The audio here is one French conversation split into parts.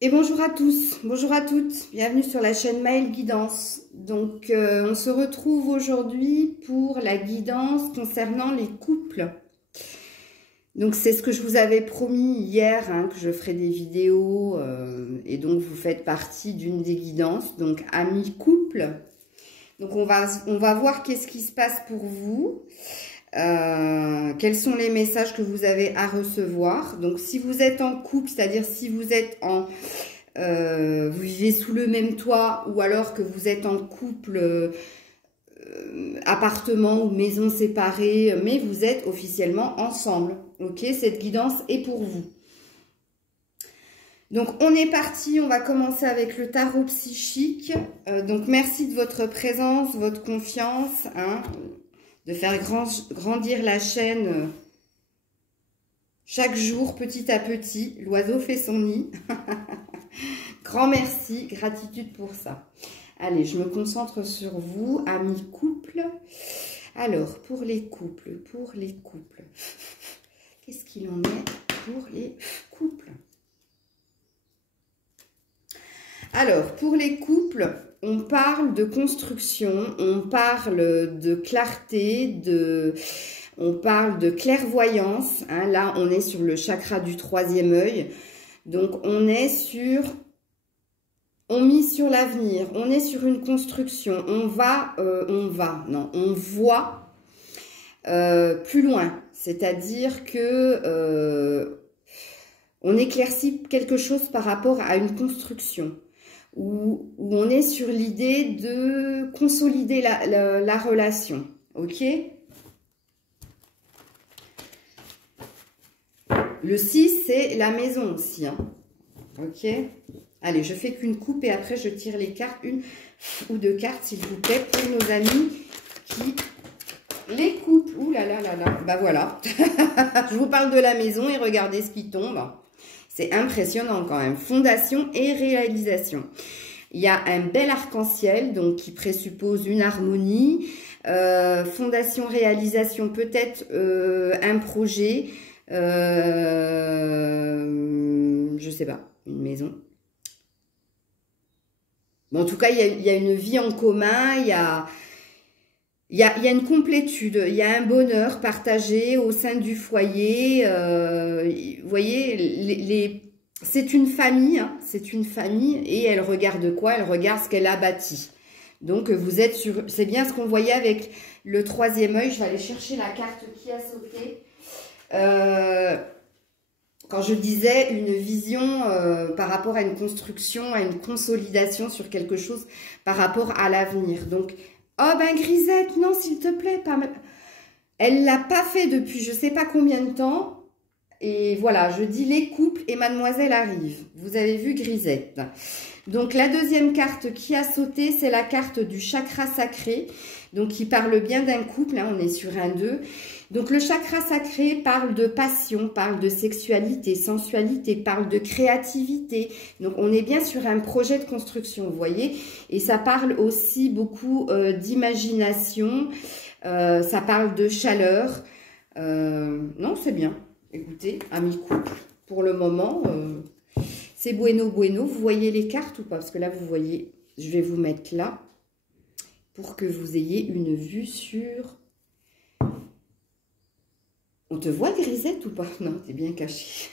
Et bonjour à tous, bonjour à toutes, bienvenue sur la chaîne Maëlle Guidance. Donc on se retrouve aujourd'hui pour la guidance concernant les couples. Donc c'est ce que je vous avais promis hier, hein, que je ferai des vidéos et donc vous faites partie d'une des guidances, donc amis couple. Donc on va voir qu'est-ce qui se passe pour vous. Quels sont les messages que vous avez à recevoir. Donc si vous êtes en couple, c'est-à-dire si vous êtes vous vivez sous le même toit, ou alors que vous êtes en couple, appartement ou maison séparée, mais vous êtes officiellement ensemble, ok, cette guidance est pour vous. Donc on est parti, on va commencer avec le tarot psychique. Donc merci de votre présence, votre confiance, hein, de faire grandir la chaîne chaque jour, petit à petit. L'oiseau fait son nid. Grand merci, gratitude pour ça. Allez, je me concentre sur vous, amis couple. Alors, pour les couples, qu'est-ce qu'il en est pour les couples? Alors, pour les couples, on parle de construction, on parle de clarté, on parle de clairvoyance. Hein, là, on est sur le chakra du troisième œil. Donc, on mise sur l'avenir, on est sur une construction. On voit plus loin. C'est-à-dire que on éclaircit quelque chose par rapport à une construction. Où on est sur l'idée de consolider la relation, ok? Le 6, c'est la maison aussi, hein, ok? Allez, je fais qu'une coupe et après je tire les cartes, une ou deux cartes, s'il vous plaît, pour nos amis qui les coupent. Ouh là là là là, bah voilà. Je vous parle de la maison et regardez ce qui tombe. C'est impressionnant quand même. Fondation et réalisation. Il y a un bel arc-en-ciel, donc qui présuppose une harmonie. Fondation, réalisation, peut-être un projet. Je sais pas, une maison. Bon, en tout cas, il y a une vie en commun, il y a une complétude, il y a un bonheur partagé au sein du foyer. Vous voyez, c'est une famille, hein, c'est une famille, et elle regarde quoi? Elle regarde ce qu'elle a bâti. Donc, vous êtes sur... C'est bien ce qu'on voyait avec le troisième œil. Je vais aller chercher la carte qui a sauté. Quand je disais une vision par rapport à une construction, à une consolidation sur quelque chose par rapport à l'avenir. Donc, oh ben Grisette, non s'il te plaît, pas... Elle l'a pas fait depuis je sais pas combien de temps. Et voilà, je dis les couples et mademoiselle arrive. Vous avez vu Grisette. Donc la deuxième carte qui a sauté, c'est la carte du chakra sacré. Donc qui parle bien d'un couple, hein, on est sur un 2. Donc le chakra sacré parle de passion, parle de sexualité, sensualité, parle de créativité. Donc on est bien sur un projet de construction, vous voyez. Et ça parle aussi beaucoup d'imagination, ça parle de chaleur. Non, c'est bien. Écoutez, amis couple, pour le moment, c'est bueno bueno. Vous voyez les cartes ou pas? Parce que là, vous voyez, je vais vous mettre là pour que vous ayez une vue sur... On te voit, Grisette, ou pas? Non, t'es bien caché.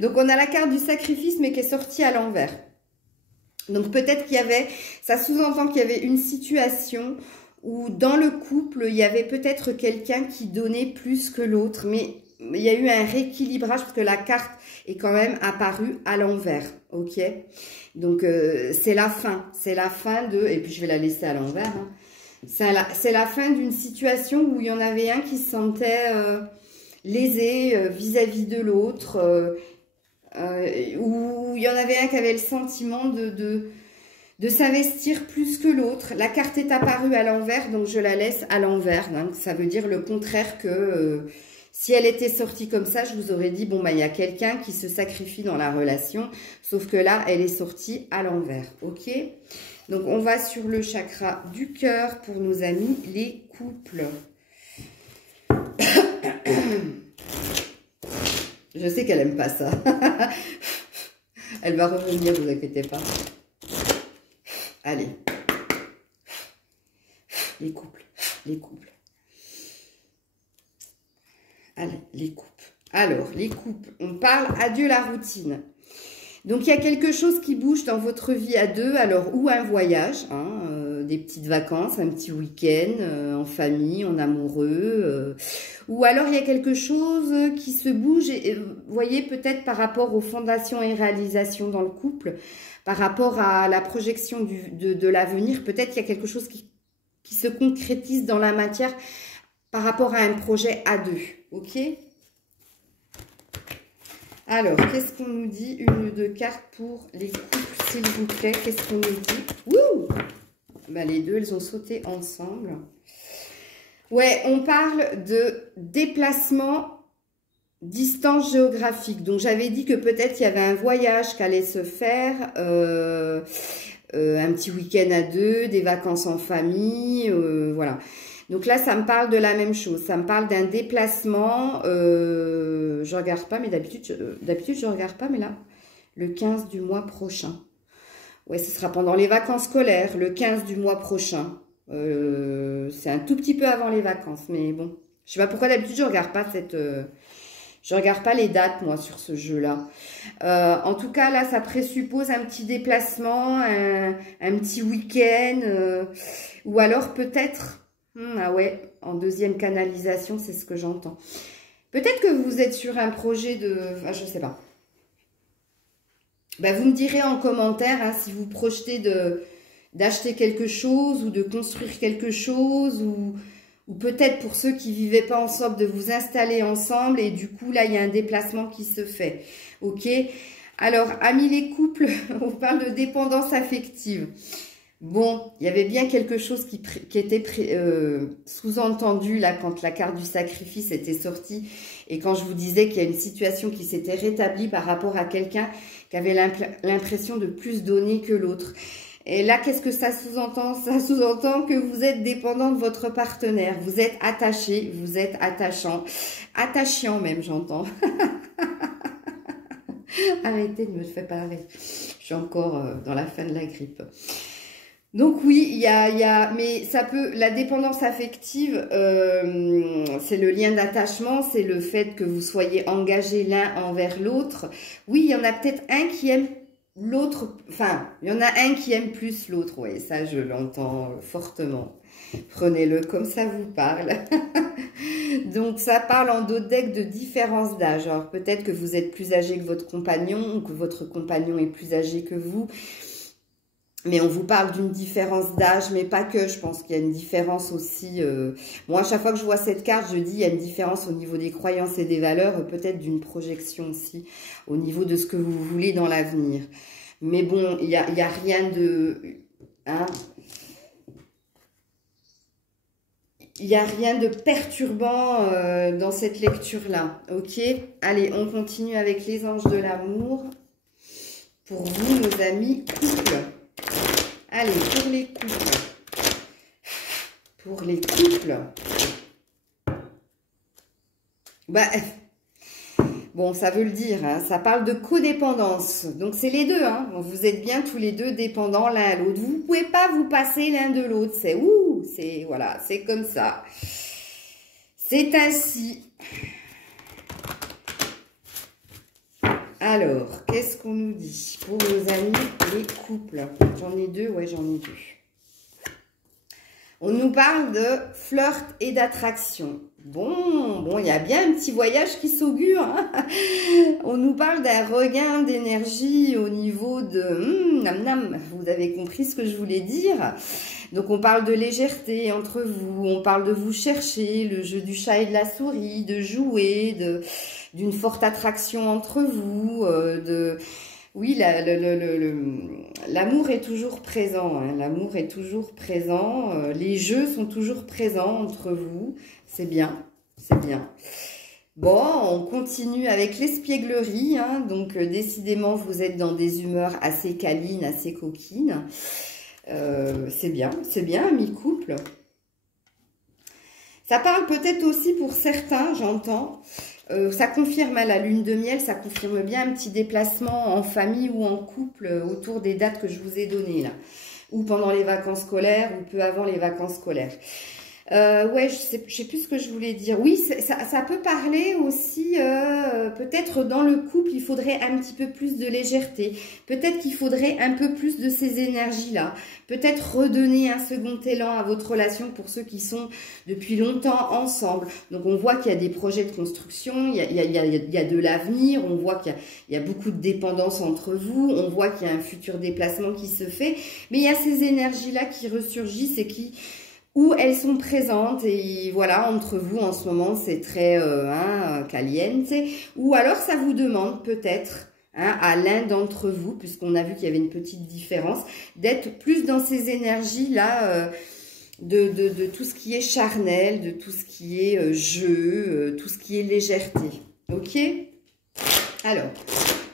Donc, on a la carte du sacrifice, mais qui est sortie à l'envers. Donc, peut-être qu'il y avait... Ça sous-entend qu'il y avait une situation où, dans le couple, il y avait peut-être quelqu'un qui donnait plus que l'autre. Mais il y a eu un rééquilibrage parce que la carte est quand même apparue à l'envers. Ok? Donc, c'est la fin. C'est la fin de... Et puis, je vais la laisser à l'envers, hein. C'est la fin d'une situation où il y en avait un qui se sentait lésé vis-à-vis de l'autre, où il y en avait un qui avait le sentiment de s'investir plus que l'autre. La carte est apparue à l'envers, donc je la laisse à l'envers. Hein. Ça veut dire le contraire que si elle était sortie comme ça, je vous aurais dit, bon, bah, il y a quelqu'un qui se sacrifie dans la relation, sauf que là, elle est sortie à l'envers, ok? Donc, on va sur le chakra du cœur pour nos amis, les couples. Je sais qu'elle aime pas ça. Elle va revenir, vous inquiétez pas. Allez. Les couples, les couples. Allez, les couples. Alors, les couples, on parle adieu la routine. Donc, il y a quelque chose qui bouge dans votre vie à deux, alors, ou un voyage, hein, des petites vacances, un petit week-end, en famille, en amoureux, ou alors il y a quelque chose qui se bouge, et, vous voyez, peut-être par rapport aux fondations et réalisations dans le couple, par rapport à la projection de l'avenir, peut-être qu'il y a quelque chose qui se concrétise dans la matière par rapport à un projet à deux, ok? Alors, qu'est-ce qu'on nous dit? Une ou deux cartes pour les couples, s'il vous plaît. Qu'est-ce qu'on nous dit? Wouh! Ben, les deux, elles ont sauté ensemble. Ouais, on parle de déplacement, distance géographique. Donc, j'avais dit que peut-être il y avait un voyage qui allait se faire, un petit week-end à deux, des vacances en famille, voilà. Donc là, ça me parle de la même chose. Ça me parle d'un déplacement. Je regarde pas, mais d'habitude, je regarde pas, mais là, le 15 du mois prochain. Ouais, ce sera pendant les vacances scolaires, le 15 du mois prochain. C'est un tout petit peu avant les vacances, mais bon. Je sais pas pourquoi d'habitude, je regarde pas je regarde pas les dates, moi, sur ce jeu-là. En tout cas, là, ça présuppose un petit déplacement, un petit week-end, ou alors peut-être... ah ouais, en deuxième canalisation, c'est ce que j'entends. Peut-être que vous êtes sur un projet de... Enfin, je sais pas. Ben, vous me direz en commentaire hein, si vous projetez d'acheter quelque chose ou de construire quelque chose ou peut-être pour ceux qui ne vivaient pas ensemble, de vous installer ensemble et du coup, là, il y a un déplacement qui se fait. Ok? Alors, amis les couples, on parle de dépendance affective. Bon, il y avait bien quelque chose qui était sous-entendu là quand la carte du sacrifice était sortie et quand je vous disais qu'il y a une situation qui s'était rétablie par rapport à quelqu'un qui avait l'impression de plus donner que l'autre. Et là, qu'est-ce que ça sous-entend? Ça sous-entend que vous êtes dépendant de votre partenaire, vous êtes attaché, vous êtes attachant, attachant même, j'entends. Arrêtez de me faire parler, je suis encore dans la fin de la grippe. Donc oui, mais ça peut, la dépendance affective, c'est le lien d'attachement, c'est le fait que vous soyez engagés l'un envers l'autre. Oui, il y en a peut-être un qui aime l'autre, enfin, il y en a un qui aime plus l'autre, oui, ça je l'entends fortement. Prenez-le comme ça vous parle. Donc ça parle en dos de deck de différence d'âge. Alors peut-être que vous êtes plus âgé que votre compagnon ou que votre compagnon est plus âgé que vous. Mais on vous parle d'une différence d'âge, mais pas que. Je pense qu'il y a une différence aussi. Moi, à chaque fois que je vois cette carte, je dis il y a une différence au niveau des croyances et des valeurs, peut-être d'une projection aussi, au niveau de ce que vous voulez dans l'avenir. Mais bon, il y a rien de... Hein, il n'y a rien de perturbant dans cette lecture-là. Ok? Allez, on continue avec les anges de l'amour. Pour vous, nos amis couples. Allez, pour les couples. Pour les couples. Bah, bon, ça veut le dire, hein, ça parle de codépendance. Donc, c'est les deux, hein. Vous êtes bien tous les deux dépendants l'un à l'autre. Vous ne pouvez pas vous passer l'un de l'autre. Voilà, c'est comme ça. C'est ainsi. Alors, qu'est-ce qu'on nous dit pour nos amis les couples? J'en ai deux, ouais, j'en ai deux. On nous parle de flirt et d'attraction. Bon, il y a bien un petit voyage qui s'augure. Hein. On nous parle d'un regain d'énergie au niveau de... vous avez compris ce que je voulais dire. Donc, on parle de légèreté entre vous. On parle de vous chercher, le jeu du chat et de la souris, de jouer, d'une forte attraction entre vous, Oui, l'amour est toujours présent. Hein. L'amour est toujours présent. Les jeux sont toujours présents entre vous. C'est bien, c'est bien. Bon, on continue avec l'espièglerie. Hein. Donc, décidément, vous êtes dans des humeurs assez câlines, assez coquines. C'est bien, mi-couple. Ça parle peut-être aussi pour certains, j'entends, Ça confirme, hein, la lune de miel, ça confirme bien un petit déplacement en famille ou en couple autour des dates que je vous ai données là. Ou pendant les vacances scolaires ou peu avant les vacances scolaires. Ouais, je sais plus ce que je voulais dire. Oui, ça peut parler aussi, peut-être dans le couple, il faudrait un petit peu plus de légèreté. Peut-être qu'il faudrait un peu plus de ces énergies-là. Peut-être redonner un second élan à votre relation pour ceux qui sont depuis longtemps ensemble. Donc, on voit qu'il y a des projets de construction, il y a de l'avenir, on voit qu'il y a beaucoup de dépendance entre vous, on voit qu'il y a un futur déplacement qui se fait. Mais il y a ces énergies-là qui ressurgissent et où elles sont présentes et voilà, entre vous en ce moment, c'est très caliente. Ou alors, ça vous demande peut-être à l'un d'entre vous, puisqu'on a vu qu'il y avait une petite différence, d'être plus dans ces énergies-là de tout ce qui est charnel, de tout ce qui est jeu, tout ce qui est légèreté. Ok? Alors,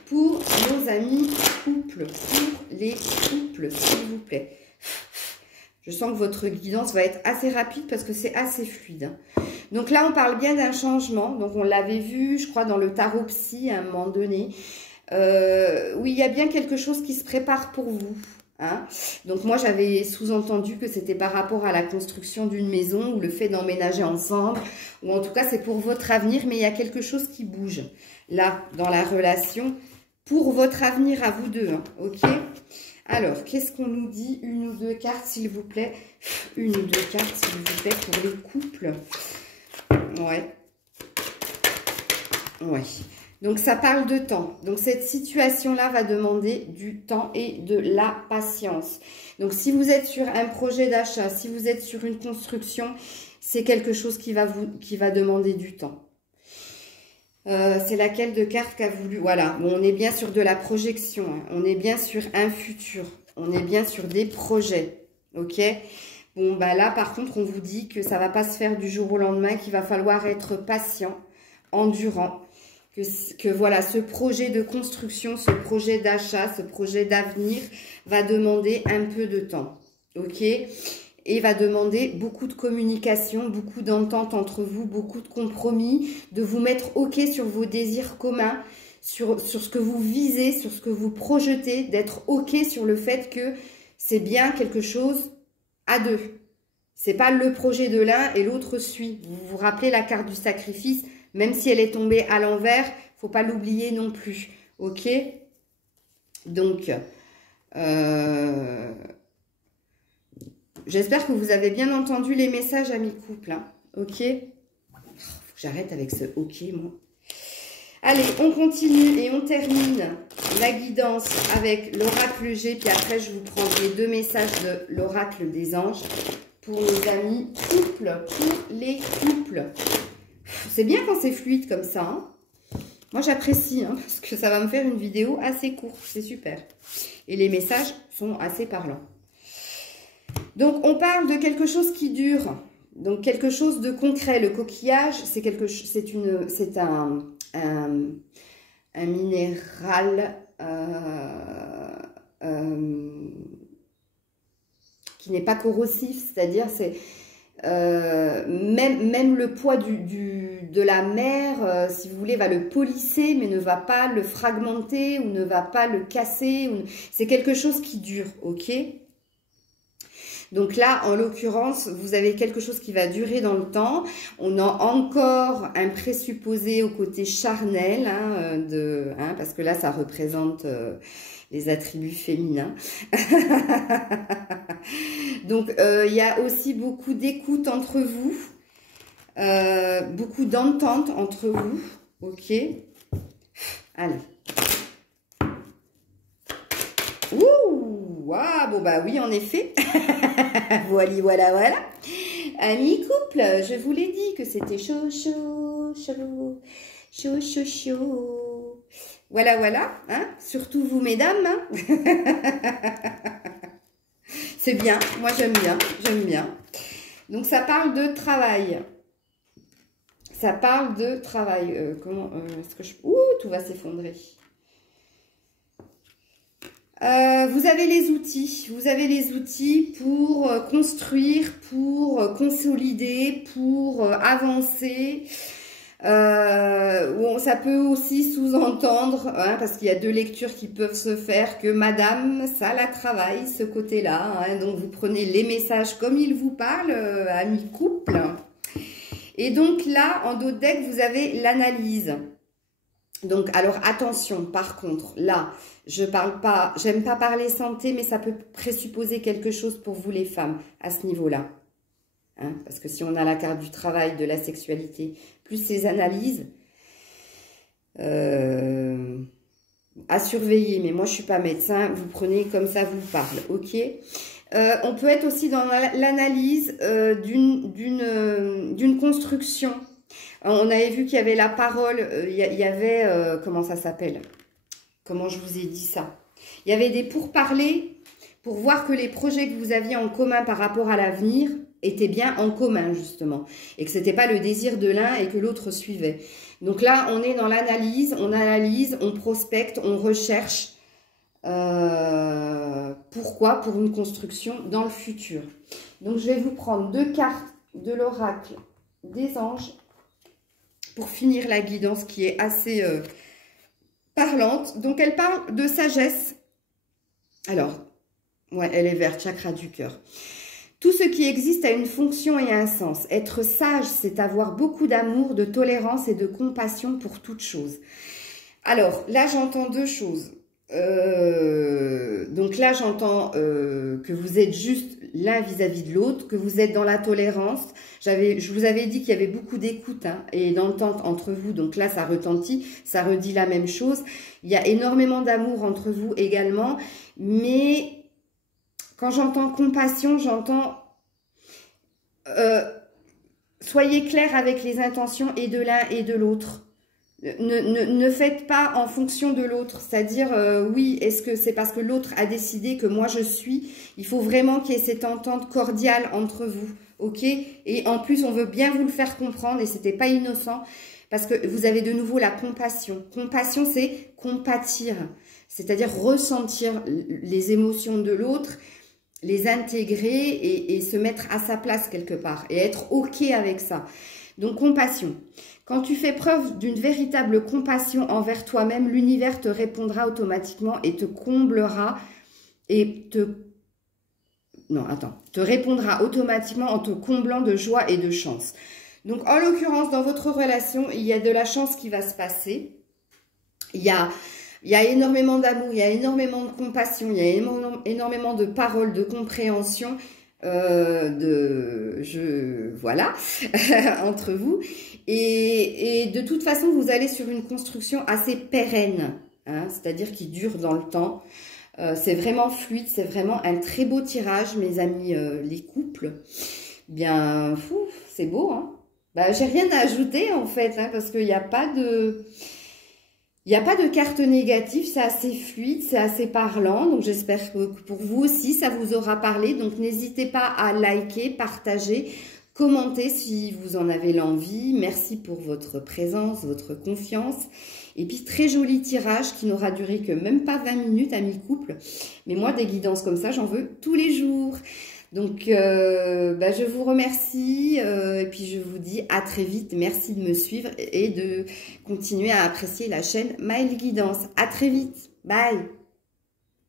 pour nos amis couples, pour les couples, s'il vous plaît. Je sens que votre guidance va être assez rapide parce que c'est assez fluide. Donc là, on parle bien d'un changement. Donc on l'avait vu, je crois, dans le tarot psy à un moment donné. Oui, il y a bien quelque chose qui se prépare pour vous. Hein. Donc moi, j'avais sous-entendu que c'était par rapport à la construction d'une maison ou le fait d'emménager ensemble. Ou en tout cas, c'est pour votre avenir, mais il y a quelque chose qui bouge là, dans la relation, pour votre avenir à vous deux. Hein, ok ? Alors, qu'est-ce qu'on nous dit? Une ou deux cartes, s'il vous plaît. Une ou deux cartes, s'il vous plaît, pour les couples. Ouais. Ouais. Donc, ça parle de temps. Donc, cette situation-là va demander du temps et de la patience. Donc, si vous êtes sur un projet d'achat, si vous êtes sur une construction, c'est quelque chose qui va demander du temps. C'est laquelle de cartes qu'a voulu... Voilà, bon, on est bien sur de la projection. Hein. On est bien sur un futur. On est bien sur des projets. Ok? Bon, bah là, par contre, on vous dit que ça va pas se faire du jour au lendemain, qu'il va falloir être patient, endurant. Que voilà, ce projet de construction, ce projet d'achat, ce projet d'avenir va demander un peu de temps. Ok? Et va demander beaucoup de communication, beaucoup d'entente entre vous, beaucoup de compromis, de vous mettre OK sur vos désirs communs, sur ce que vous visez, sur ce que vous projetez, d'être OK sur le fait que c'est bien quelque chose à deux. C'est pas le projet de l'un et l'autre suit. Vous vous rappelez la carte du sacrifice, même si elle est tombée à l'envers, faut pas l'oublier non plus. OK? Donc, j'espère que vous avez bien entendu les messages, amis couples. Hein. Ok? Faut que j'arrête avec ce ok, moi. Allez, on continue et on termine la guidance avec l'oracle G. Puis après, je vous prends les deux messages de l'oracle des anges pour nos amis couples, pour les couples. C'est bien quand c'est fluide comme ça. Hein. Moi, j'apprécie hein, parce que ça va me faire une vidéo assez courte. C'est super. Et les messages sont assez parlants. Donc, on parle de quelque chose qui dure. Donc, quelque chose de concret. Le coquillage, c'est un minéral qui n'est pas corrosif. C'est-à-dire, c'est même le poids de la mer, si vous voulez, va le polisser, mais ne va pas le fragmenter ou ne va pas le casser. C'est quelque chose qui dure, ok ? Donc là, en l'occurrence, vous avez quelque chose qui va durer dans le temps. On a encore un présupposé au côté charnel, parce que là, ça représente les attributs féminins. Donc, il y a aussi beaucoup d'écoute entre vous, beaucoup d'entente entre vous. Ok. Allez. Ouh, wow, bon bah oui, en effet. Voilà. Amis couple, je vous l'ai dit que c'était chaud. Voilà, hein, surtout vous mesdames. Hein. C'est bien, moi j'aime bien. Donc ça parle de travail. Comment est-ce que je... Ouh, tout va s'effondrer. Vous avez les outils pour construire, pour consolider, pour avancer. Ça peut aussi sous-entendre, hein, parce qu'il y a deux lectures qui peuvent se faire, que madame, ça la travaille, ce côté-là. Hein, donc, vous prenez les messages comme ils vous parlent, amis couple. Et donc, là, en dos de deck, vous avez l'analyse. Donc, alors, attention, par contre, là, je parle pas, j'aime pas parler santé, mais ça peut présupposer quelque chose pour vous, les femmes, à ce niveau-là. Hein, parce que si on a la carte du travail, de la sexualité, plus ces analyses, à surveiller. Mais moi, je suis pas médecin, vous prenez comme ça vous parle, ok? On peut être aussi dans l'analyse d'une construction. On avait vu qu'il y avait la parole, il y avait, comment ça s'appelle? Comment je vous ai dit ça? Il y avait des pourparlers pour voir que les projets que vous aviez en commun par rapport à l'avenir étaient bien en commun, justement. Et que ce n'était pas le désir de l'un et que l'autre suivait. Donc là, on est dans l'analyse, on analyse, on prospecte, on recherche. Pourquoi? Pour une construction dans le futur. Donc, je vais vous prendre deux cartes de l'oracle des anges pour finir la guidance qui est assez parlante. Donc, elle parle de sagesse. Alors, ouais, elle est verte, chakra du cœur. Tout ce qui existe a une fonction et un sens. Être sage, c'est avoir beaucoup d'amour, de tolérance et de compassion pour toute chose. Alors, là, j'entends deux choses. Donc là, j'entends que vous êtes juste l'un vis-à-vis de l'autre, que vous êtes dans la tolérance. Je vous avais dit qu'il y avait beaucoup d'écoute hein, et d'entente entre vous. Donc là, ça retentit, ça redit la même chose. Il y a énormément d'amour entre vous également. Mais quand j'entends compassion, j'entends soyez clair avec les intentions et de l'un et de l'autre. Ne faites pas en fonction de l'autre, c'est-à-dire, oui, est-ce que c'est parce que l'autre a décidé que moi je suis? Il faut vraiment qu'il y ait cette entente cordiale entre vous, ok? Et en plus, on veut bien vous le faire comprendre, et c'était pas innocent, parce que vous avez de nouveau la compassion. Compassion, c'est compatir, c'est-à-dire ressentir les émotions de l'autre, les intégrer et se mettre à sa place quelque part, et être ok avec ça. Donc, compassion. Quand tu fais preuve d'une véritable compassion envers toi-même, l'univers te répondra automatiquement et te comblera et te répondra automatiquement en te comblant de joie et de chance. Donc, en l'occurrence, dans votre relation, il y a de la chance qui va se passer. Il y a énormément d'amour, il y a énormément de compassion, il y a énormément de paroles, de compréhension. Voilà, entre vous. Et de toute façon, vous allez sur une construction assez pérenne, hein, c'est-à-dire qui dure dans le temps. C'est vraiment fluide, c'est vraiment un très beau tirage, mes amis, les couples. Bien, c'est beau, hein. Bah, j'ai rien à ajouter, en fait, hein, parce qu'il n'y a pas de... Il n'y a pas de carte négative, c'est assez fluide, c'est assez parlant. Donc, j'espère que pour vous aussi, ça vous aura parlé. Donc, n'hésitez pas à liker, partager, commenter si vous en avez l'envie. Merci pour votre présence, votre confiance. Et puis, très joli tirage qui n'aura duré que même pas 20 minutes, amis couple. Mais moi, des guidances comme ça, j'en veux tous les jours. Donc, je vous remercie et puis je vous dis à très vite. Merci de me suivre et de continuer à apprécier la chaîne Maëlle Guidance. À très vite. Bye.